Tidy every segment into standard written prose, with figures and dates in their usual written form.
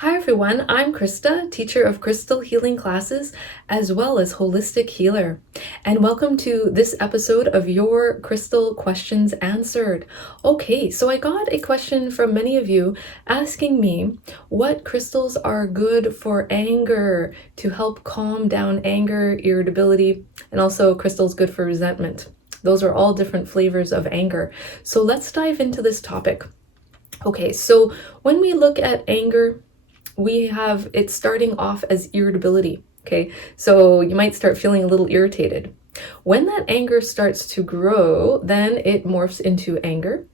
Hi everyone, I'm Christa, teacher of crystal healing classes as well as holistic healer. And welcome to this episode of Your Crystal Questions Answered. Okay, so I got a question from many of you asking me what crystals are good for anger to help calm down anger, irritability, and also crystals good for resentment. Those are all different flavors of anger. So let's dive into this topic. Okay, so when we look at anger, we have it starting off as irritability. Okay, so you might start feeling a little irritated. When that anger starts to grow, then it morphs into anger.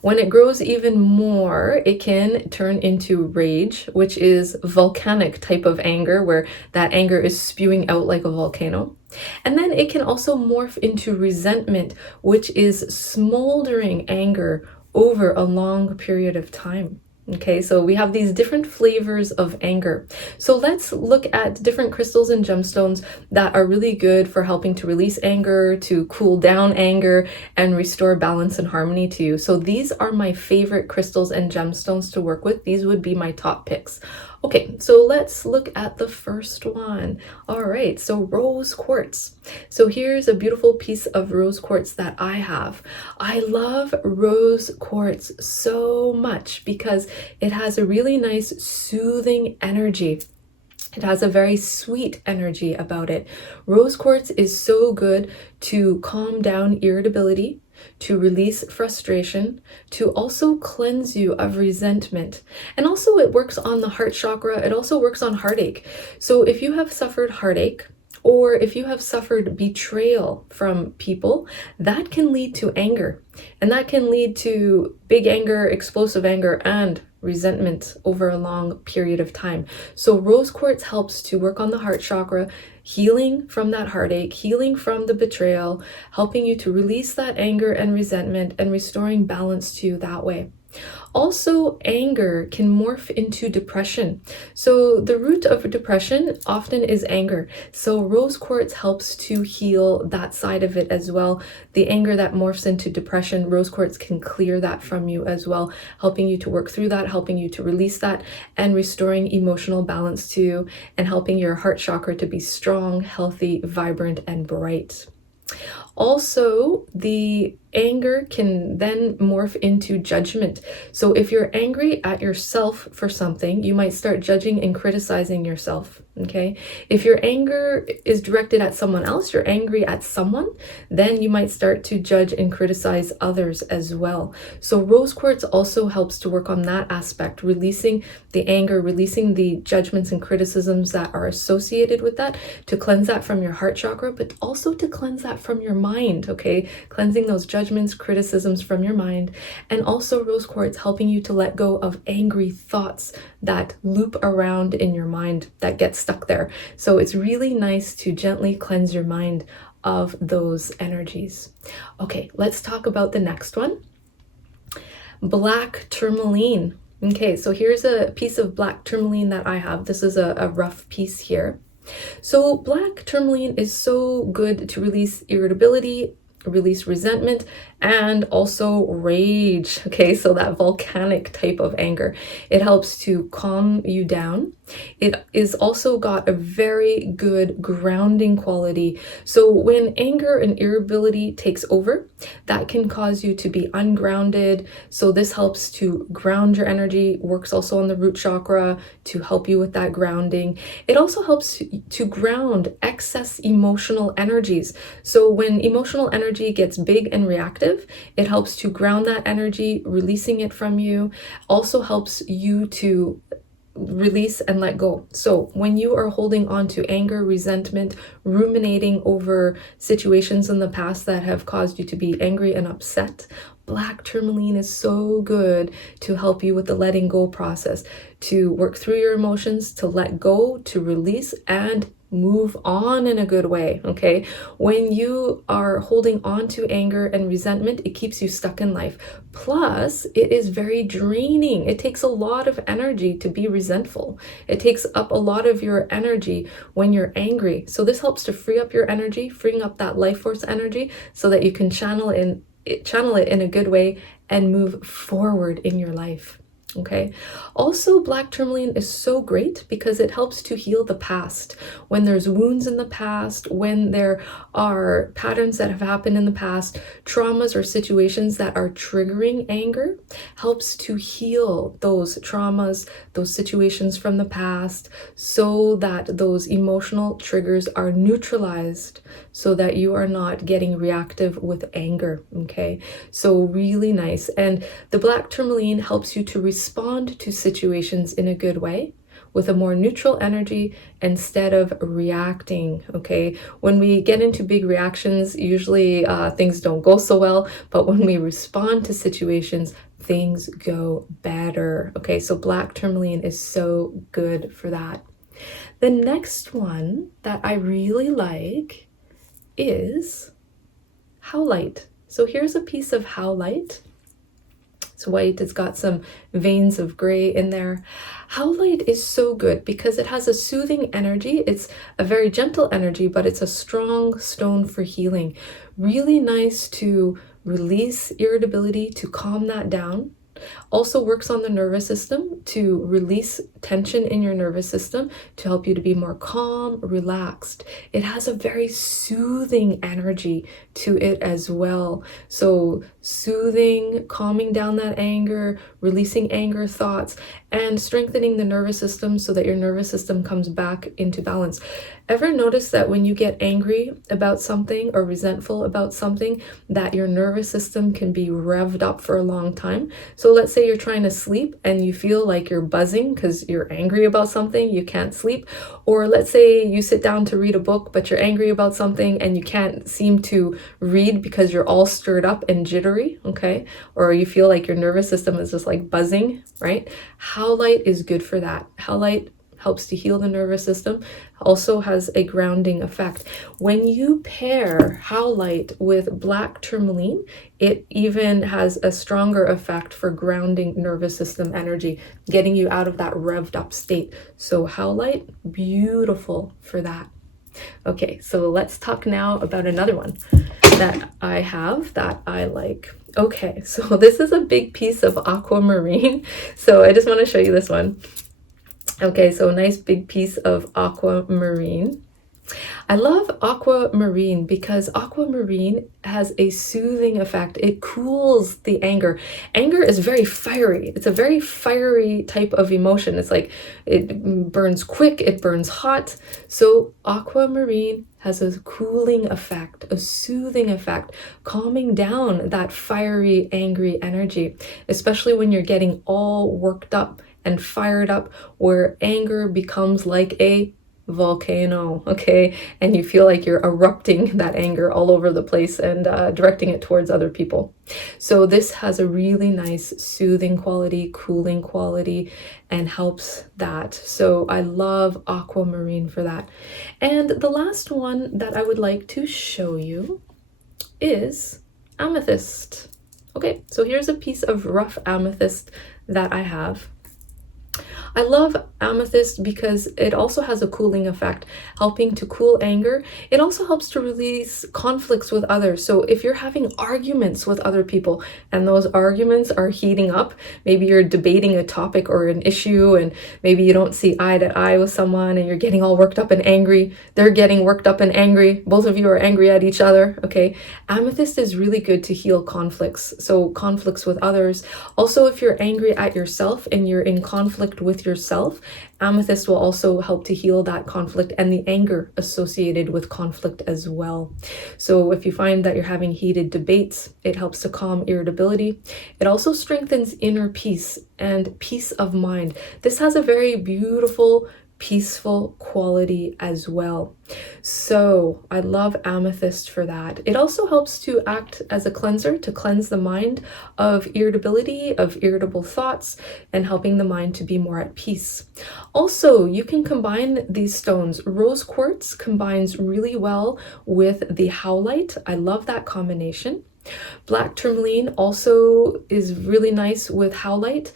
When it grows even more, it can turn into rage, which is volcanic type of anger, where that anger is spewing out like a volcano. And then it can also morph into resentment, which is smoldering anger over a long period of time. Okay, so we have these different flavors of anger. So let's look at different crystals and gemstones that are really good for helping to release anger, to cool down anger, and restore balance and harmony to you. So these are my favorite crystals and gemstones to work with. These would be my top picks. Okay, so let's look at the first one. All right, so rose quartz. So here's a beautiful piece of rose quartz that I have. I love rose quartz so much because it has a really nice soothing energy. It has a very sweet energy about it. Rose quartz is so good to calm down irritability, to release frustration, to also cleanse you of resentment. And also it works on the heart chakra. It also works on heartache. So if you have suffered heartache, or if you have suffered betrayal from people, that can lead to anger. And that can lead to big anger, explosive anger, and resentment over a long period of time. So rose quartz helps to work on the heart chakra, healing from that heartache, healing from the betrayal, helping you to release that anger and resentment and restoring balance to you that way. Also, anger can morph into depression. So the root of depression often is anger. So rose quartz helps to heal that side of it as well. The anger that morphs into depression, rose quartz can clear that from you as well, helping you to work through that, helping you to release that, and restoring emotional balance to you, and helping your heart chakra to be strong, healthy, vibrant, and bright. Also, the anger can then morph into judgment. So if you're angry at yourself for something, you might start judging and criticizing yourself. Okay. If your anger is directed at someone else, you're angry at someone, then you might start to judge and criticize others as well. So rose quartz also helps to work on that aspect, releasing the anger, releasing the judgments and criticisms that are associated with that, to cleanse that from your heart chakra, but also to cleanse that from your mind. Okay. Cleansing those judgments, criticisms from your mind. And also rose quartz helping you to let go of angry thoughts that loop around in your mind, that get stuck there. So it's really nice to gently cleanse your mind of those energies. Okay, let's talk about the next one. Black tourmaline. Okay, so here's a piece of black tourmaline that I have. This is a rough piece here. So black tourmaline is so good to release irritability, release resentment, and also rage. Okay, so that volcanic type of anger. It helps to calm you down. It is also got a very good grounding quality. So when anger and irritability takes over, that can cause you to be ungrounded. So this helps to ground your energy, works also on the root chakra to help you with that grounding. It also helps to ground excess emotional energies. So when emotional energy gets big and reactive, it helps to ground that energy, releasing it from you. Also helps you to release and let go. So when you are holding on to anger, resentment, ruminating over situations in the past that have caused you to be angry and upset, black tourmaline is so good to help you with the letting go process, to work through your emotions, to let go, to release, and move on in a good way. Okay, when you are holding on to anger and resentment, it keeps you stuck in life. Plus, it is very draining. It takes a lot of energy to be resentful. It takes up a lot of your energy when you're angry. So this helps to free up your energy, freeing up that life force energy so that you can channel it in a good way and move forward in your life. Okay. Also, black tourmaline is so great because it helps to heal the past. When there's wounds in the past, when there are patterns that have happened in the past, traumas or situations that are triggering anger, helps to heal those traumas, those situations from the past, so that those emotional triggers are neutralized, so that you are not getting reactive with anger. Okay. So really nice. And the black tourmaline helps you to respond to situations in a good way with a more neutral energy instead of reacting. Okay, when we get into big reactions, usually things don't go so well, but when we respond to situations, things go better. Okay, so black tourmaline is so good for that. The next one that I really like is Howlite. So here's a piece of Howlite. It's white, it's got some veins of gray in there. Howlite is so good because it has a soothing energy. It's a very gentle energy, but it's a strong stone for healing. Really nice to release irritability, to calm that down. Also works on the nervous system to release tension in your nervous system, to help you to be more calm, relaxed. It has a very soothing energy to it as well. So soothing, calming down that anger, releasing anger thoughts, and strengthening the nervous system so that your nervous system comes back into balance. Ever notice that when you get angry about something or resentful about something, that your nervous system can be revved up for a long time? So let's say you're trying to sleep and you feel like you're buzzing because you're angry about something, you can't sleep. Or let's say you sit down to read a book, but you're angry about something and you can't seem to read because you're all stirred up and jittery, okay? Or you feel like your nervous system is just like buzzing, right? Howlite is good for that. Howlite helps to heal the nervous system, also has a grounding effect. When you pair Howlite with black tourmaline, it even has a stronger effect for grounding nervous system energy, getting you out of that revved up state. So Howlite, beautiful for that. Okay, so let's talk now about another one that I have that I like. Okay, so this is a big piece of aquamarine. So I just want to show you this one. Okay, so a nice big piece of aquamarine. I love aquamarine because aquamarine has a soothing effect. It cools the anger. Anger is very fiery. It's a very fiery type of emotion. It's like it burns quick, it burns hot. So aquamarine has a cooling effect, a soothing effect, calming down that fiery, angry energy, especially when you're getting all worked up and fired up, where anger becomes like a volcano, okay? And you feel like you're erupting that anger all over the place and directing it towards other people. So this has a really nice soothing quality, cooling quality, and helps that. So I love aquamarine for that. And the last one that I would like to show you is amethyst. Okay, so here's a piece of rough amethyst that I have. I love amethyst because it also has a cooling effect, helping to cool anger. It also helps to release conflicts with others. So if you're having arguments with other people and those arguments are heating up, maybe you're debating a topic or an issue and maybe you don't see eye to eye with someone and you're getting all worked up and angry, they're getting worked up and angry, both of you are angry at each other, okay? Amethyst is really good to heal conflicts, so conflicts with others. Also, if you're angry at yourself and you're in conflict with yourself, amethyst will also help to heal that conflict and the anger associated with conflict as well. So if you find that you're having heated debates, it helps to calm irritability. It also strengthens inner peace and peace of mind. This has a very beautiful, peaceful quality as well. So I love amethyst for that. It also helps to act as a cleanser, to cleanse the mind of irritability, of irritable thoughts, and helping the mind to be more at peace. Also, you can combine these stones. Rose quartz combines really well with the howlite. I love that combination. Black tourmaline also is really nice with howlite.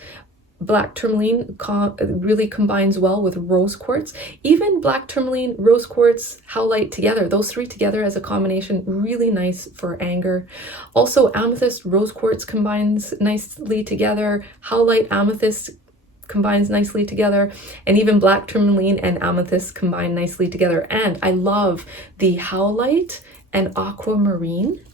black tourmaline really combines well with rose quartz. Even black tourmaline, rose quartz, howlite together, those three together as a combination, really nice for anger. Also, amethyst, rose quartz combines nicely together. Howlite, amethyst combines nicely together, and even black tourmaline and amethyst combine nicely together. And I love the howlite and aquamarine.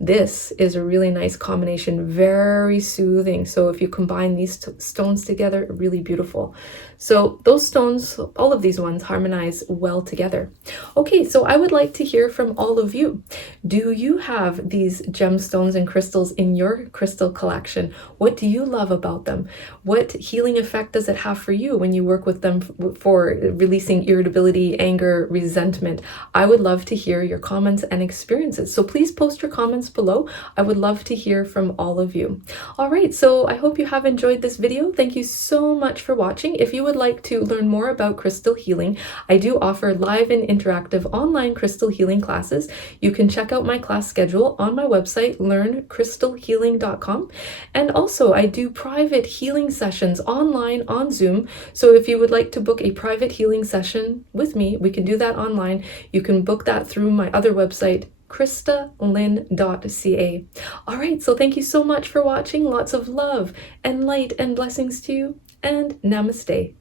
This is a really nice combination, very soothing. So if you combine these stones together, really beautiful. So those stones, all of these ones, harmonize well together. Okay, so I would like to hear from all of you. Do you have these gemstones and crystals in your crystal collection? What do you love about them? What healing effect does it have for you when you work with them for releasing irritability, anger, resentment? I would love to hear your comments and experiences. So please post your comments below. I would love to hear from all of you. All right, so I hope you have enjoyed this video. Thank you so much for watching. If you would like to learn more about crystal healing, I do offer live and interactive online crystal healing classes. You can check out my class schedule on my website, learncrystalhealing.com. And also I do private healing sessions online on Zoom. So if you would like to book a private healing session with me, we can do that online. You can book that through my other website, christalyn.ca. All right, so thank you so much for watching. Lots of love and light and blessings to you, and namaste.